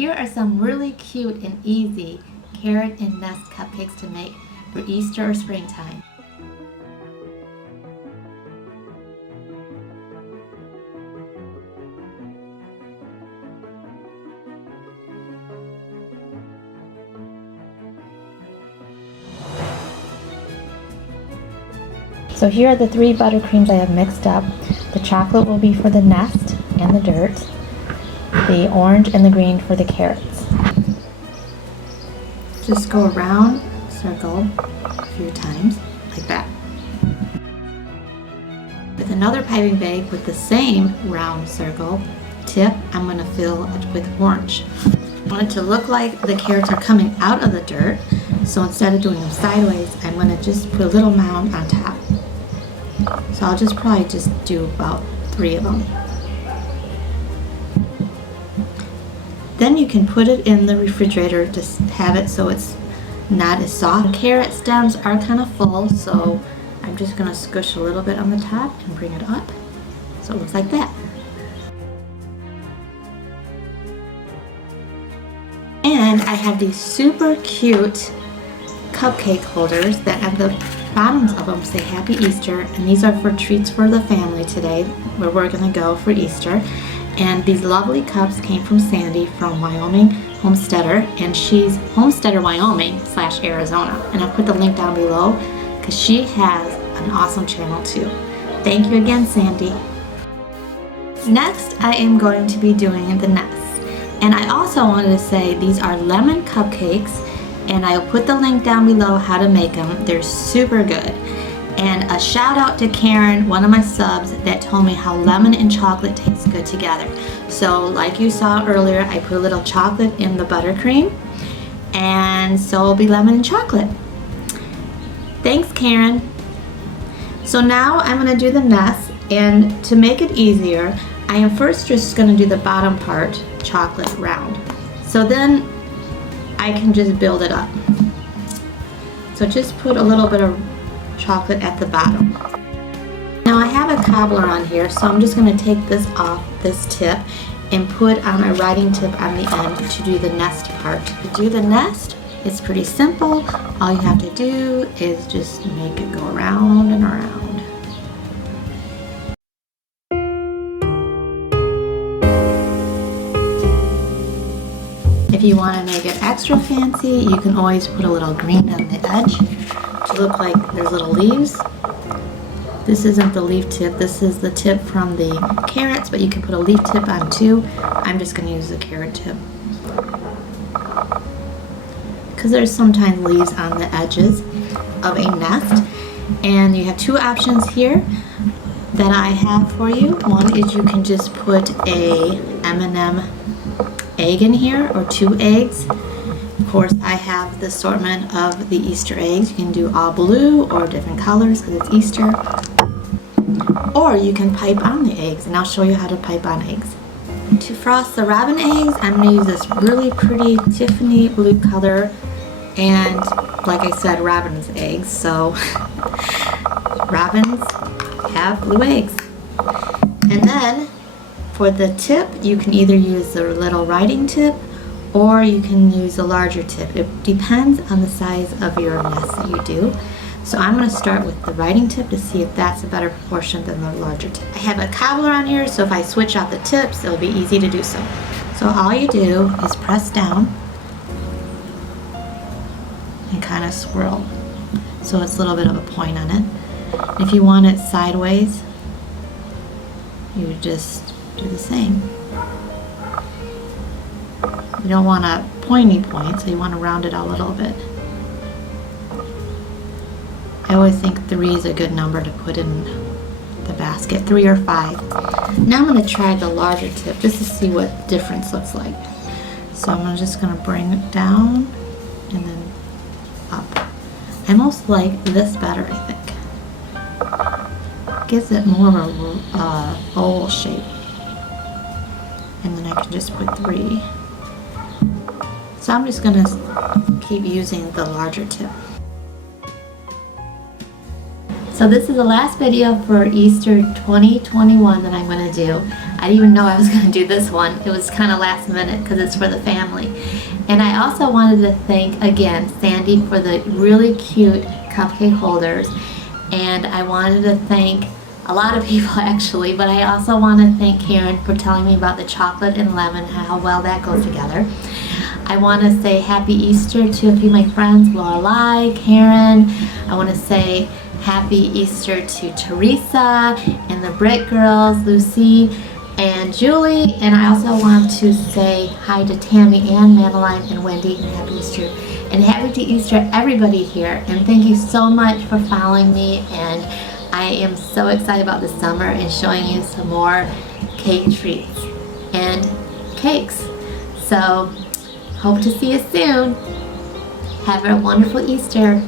Here are some really cute and easy carrot and nest cupcakes to make for Easter or springtime. So here are the 3 buttercreams I have mixed up. The chocolate will be for the nest and the dirt. The orange and the green for the carrots. Just go around, circle a few times, like that. With another piping bag with the same round circle tip, I'm going to fill it with orange. I want it to look like the carrots are coming out of the dirt, so instead of doing them sideways, I'm going to just put a little mound on top. So I'll probably just do about 3 of them. Then you can put it in the refrigerator to have it so it's not as soft. Carrot stems are kind of full, so I'm just going to squish a little bit on the top and bring it up so it looks like that. And I have these super cute cupcake holders that have the bottoms of them say Happy Easter, and these are for treats for the family today where we're going to go for Easter. And these lovely cups came from Sandi from Wyoming Homesteader, and she's Homesteader Wyoming / Arizona, and I'll put the link down below because she has an awesome channel too. Thank you again, Sandi. Next I am going to be doing the nest, and I also wanted to say these are lemon cupcakes, and I'll put the link down below how to make them. They're super good. And a shout out to Karen, one of my subs, that told me how lemon and chocolate taste good together. So like you saw earlier, I put a little chocolate in the buttercream, and so it'll be lemon and chocolate. Thanks, Karen. So now I'm gonna do the nest, and to make it easier, I am first just gonna do the bottom part, chocolate round. So then I can just build it up. So just put a little bit of chocolate at the bottom. Now I have a cobbler on here, so I'm just going to take this off this tip and put on a writing tip on the end to do the nest part. To do the nest, it's pretty simple. All you have to do is just make it go around and around. If you want to make it extra fancy, you can always put a little green on the edge to look like there's little leaves. This isn't the leaf tip, this is the tip from the carrots, but you can put a leaf tip on too. I'm just going to use the carrot tip because there's sometimes leaves on the edges of a nest. And you have 2 options here that I have for you. One is you can just put a M&M egg in here, or 2 eggs. Of course, I have the assortment of the Easter eggs. You can do all blue or different colors because it's Easter. Or you can pipe on the eggs, and I'll show you how to pipe on eggs. To frost the robin eggs, I'm going to use this really pretty Tiffany blue color, and like I said, robin's eggs, so robins have blue eggs. And then for the tip, you can either use the little writing tip or you can use a larger tip. It depends on the size of your nest that you do. So I'm going to start with the writing tip to see if that's a better proportion than the larger tip. I have a cobbler on here, so if I switch out the tips, it'll be easy to do so. So all you do is press down and kind of swirl, so it's a little bit of a point on it. If you want it sideways, you just do the same. You don't want a pointy point, so you want to round it out a little bit. I always think 3 is a good number to put in the basket, 3 or 5. Now I'm going to try the larger tip just to see what the difference looks like. So I'm just going to bring it down and then up. I most like this better, I think. Gives it more of a oval shape. And then I can just put 3. So I'm just going to keep using the larger tip. So this is the last video for Easter 2021 that I'm going to do. I didn't even know I was going to do this one. It was kind of last minute because it's for the family. And I also wanted to thank, again, Sandi for the really cute cupcake holders. And I wanted to thank a lot of people actually, but I also want to thank Karen for telling me about the chocolate and lemon, how well that goes together. I want to say Happy Easter to a few of my friends, Lorelei, Karen. I want to say Happy Easter to Teresa and the Britt girls, Lucy and Julie. And I also want to say hi to Tammy and Madeline and Wendy, and Happy Easter. And Happy Easter everybody here. And thank you so much for following me. And I am so excited about the summer and showing you some more cake treats and cakes. So hope to see you soon. Have a wonderful Easter.